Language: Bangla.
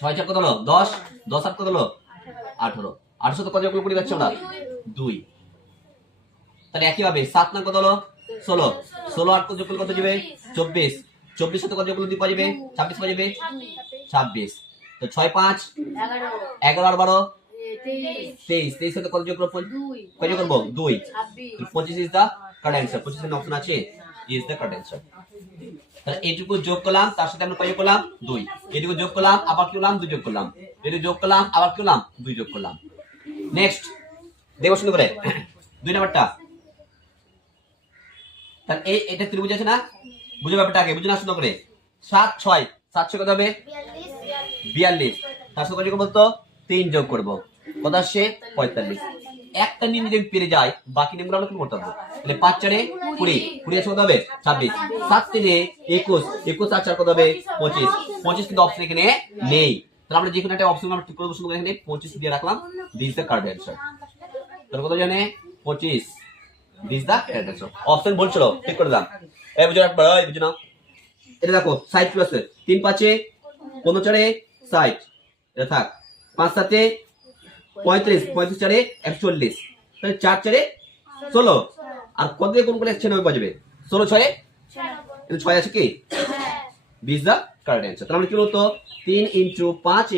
ছয় চার কত হলো 10, 10 আট কত হলো 18, 18 সাথে কত যোগ করে পাচ্ছি আমরা 2। তাহলে একইভাবে 7 9 কত হলো 16, 16 8 যোগ করলে কত যাবে 24, 24 সাথে কত যোগ করলে 2 পাওয়া যাবে 26 পাওয়া যাবে 26। তো 6 5 11 আর 12 23, 23 সাথে কত যোগ করব কত যোগ করব 2, 25 ইজ দা কারেক্ট অ্যানসার। 25 এর অপশন আছে ইজ দা কারেক্ট অ্যানসার। তাহলে এইটুকু যোগ করলাম, তার সাথে আমরা কত যোগ করলাম 2, এইটুকু যোগ করলাম আবার কি করলাম 2 যোগ করলাম, এইটুকু যোগ করলাম আবার কি করলাম 2 যোগ করলাম। নেক্সট দেখো শুরু করে 2 নাম্বারটা। তাহলে এটা ত্রিভুজ আছে না, বুঝো ব্যাপারটা আগে বুঝো না শুরু করে। 7 6 7 6 কত হবে 42, তার সাথে কত যোগ বলতো 3 যোগ করব, কত আসছে 45। একটা নিয়ম যদি পেরে যাই বাকি নিয়মগুলো আমরা কি করতে হবে। তাহলে 5 4 20, 20 আছে কত হবে 26, 7 3 21, 21 আর 4 কত হবে 25, 25 কিন্তু অপশন এখানে নেই। তাহলে আমরা যে কোনো একটা অপশন আমরা ঠিক করে বসে এখানে 25 দিয়ে রাখলাম, দিস দ্য কারেক্ট অ্যানসার। তাহলে কত জানে 25, this the correct answer. Option বলছিল ঠিক করে দাম, এই বুঝো একবার, এই বুঝো না। এটা দেখো 60 প্লাস 3 5 15 4 60, এটা থাক 5 7 35, 35 4 140, তাহলে 4 4 16, আর কত দিয়ে কোন করে 96 বাজবে 16 6 6 আছে কি 20 দা কারেক্ট অ্যানসার। তাহলে আমরা কি বলতো 3 × 5